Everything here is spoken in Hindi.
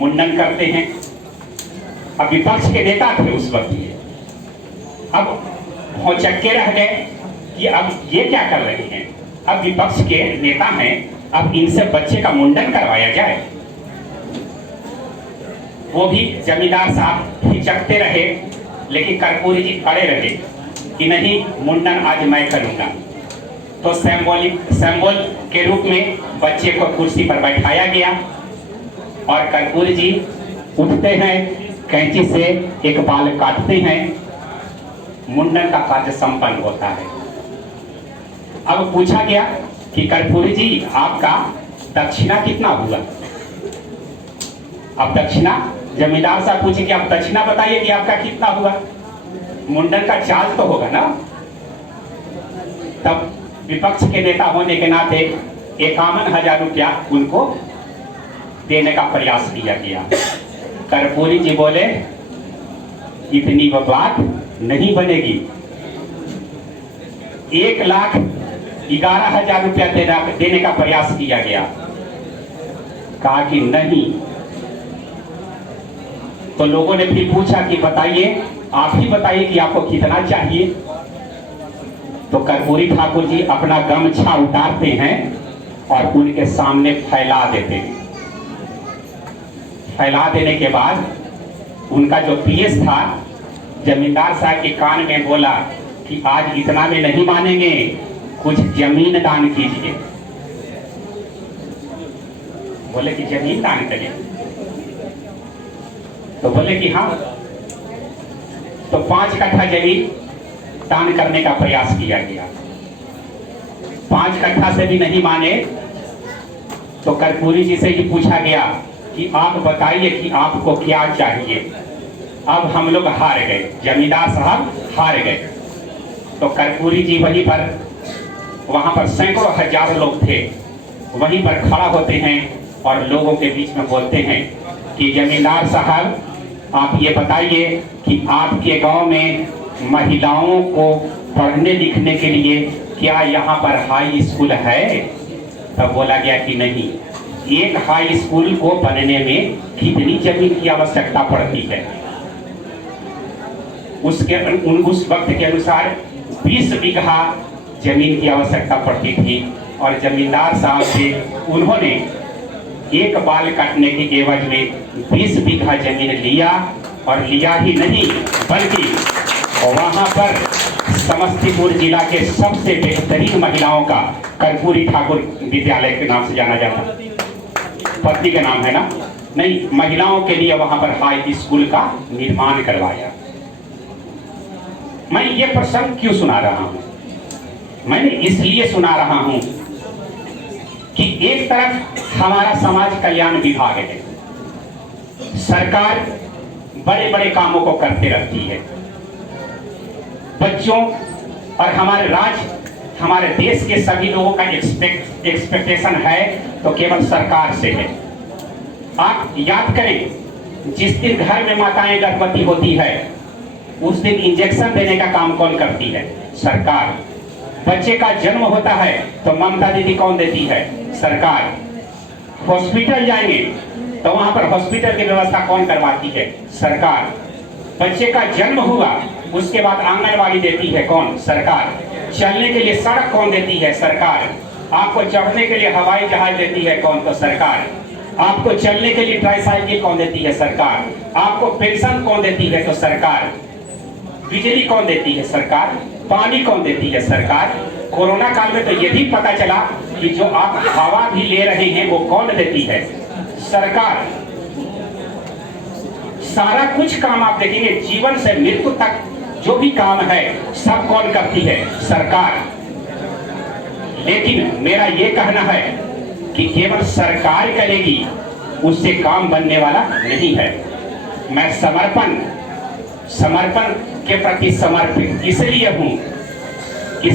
मुंडन करते हैं। अब विपक्ष के नेता थे उस वक्त ये, अब भौचक्के रह गए कि अब ये क्या कर रहे हैं। अब विपक्ष के नेता हैं, अब इनसे बच्चे का मुंडन करवाया जाए। वो भी जमींदार साहब हिचकते रहे, लेकिन कर्पूरी जी खड़े रहे कि नहीं, मुंडन आज मैं करूंगा। तो सिंबल के रूप में बच्चे को कुर्सी पर बैठाया गया और कर्पूरी जी उठते हैं, कैंची से एक बाल काटते हैं, मुंडन का कार्य संपन्न होता है। अब पूछा गया कि कर्पूरी जी आपका दक्षिणा कितना हुआ। अब दक्षिणा, जमींदार साहब पूछे कि आप दक्षिणा बताइए कि आपका कितना हुआ, मुंडन का चार्ज तो होगा ना। तब विपक्ष के नेता होने के नाते 51,000 रुपया उनको देने का प्रयास किया गया। कर्पूरी जी बोले इतनी वो बात नहीं बनेगी, 1,11,000 रुपया देने का प्रयास किया गया। कहा कि नहीं। तो लोगों ने फिर पूछा कि बताइए, आप ही बताइए कि आपको कितना चाहिए। तो कर्पूरी ठाकुर जी अपना गमछा उतारते हैं और उनके सामने फैला देते हैं। फैला देने के बाद उनका जो पीएस था जमींदार साहब के कान में बोला कि आज इतना में नहीं मानेंगे, कुछ जमीन दान कीजिए। बोले कि जमीन दान करिए। तो बोले कि हाँ। तो 5 कट्ठा जमीन दान करने का प्रयास किया गया। 5 कट्ठा से भी नहीं माने तो कर्पूरी जी से ही पूछा गया कि आप बताइए कि आपको क्या चाहिए। अब हम लोग हार गए, जमींदार साहब हार गए। तो कर्पूरी जी वहां पर सैकड़ों हजारों लोग थे, वहीं पर खड़ा होते हैं और लोगों के बीच में बोलते हैं कि जमींदार साहब आप ये बताइए कि आपके गांव में महिलाओं को पढ़ने लिखने के लिए क्या यहाँ पर हाई स्कूल है। तब बोला गया कि नहीं, एक हाई स्कूल को बनने में कितनी जमीन की आवश्यकता पड़ती है। उस वक्त के अनुसार 20 बीघा जमीन की आवश्यकता पड़ती थी और जमींदार साहब से उन्होंने एक बाल काटने के एवज में 20 बीघा जमीन लिया। और लिया ही नहीं बल्कि वहां पर समस्तीपुर जिला के सबसे बेहतरीन महिलाओं का, कर्पूरी ठाकुर विद्यालय के नाम से जाना जाता, पत्नी का नाम है ना, नहीं, महिलाओं के लिए वहां पर हाई स्कूल का निर्माण करवाया। मैं ये प्रसंग क्यों सुना रहा हूं? मैंने इसलिए सुना रहा हूं कि एक तरफ हमारा समाज कल्याण विभाग है, सरकार बड़े बड़े कामों को करते रहती है। बच्चों और हमारे देश के सभी लोगों का एक्सपेक्टेशन है तो केवल सरकार से है। आप याद करें, जिस दिन घर में माताएं गर्भवती होती है उस दिन इंजेक्शन देने का काम कौन करती है? सरकार। बच्चे का जन्म होता है तो ममता दीदी कौन देती है? सरकार। हॉस्पिटल जाएंगे तो वहां पर हॉस्पिटल की व्यवस्था कौन करवाती है? सरकार। बच्चे का जन्म हुआ उसके बाद आंगनवाड़ी देती है कौन? सरकार। चलने के लिए सड़क कौन देती है? सरकार। आपको चढ़ने के लिए हवाई जहाज देती है कौन? तो सरकार। आपको चलने के लिए ट्राईसाइकिल कौन देती है? सरकार। आपको पेंशन कौन देती है? तो सरकार। बिजली कौन देती है? सरकार। पानी कौन देती है? सरकार। कोरोना काल में तो ये भी पता चला कि जो आप हवा भी ले रहे हैं वो कौन देती है? सरकार। सारा कुछ काम आप देखेंगे, जीवन से मृत्यु तक जो भी काम है सब कौन करती है? सरकार। लेकिन मेरा ये कहना है कि केवल सरकार करेगी उससे काम बनने वाला नहीं है। मैं समर्पण के प्रति समर्पित इसलिए हूं कि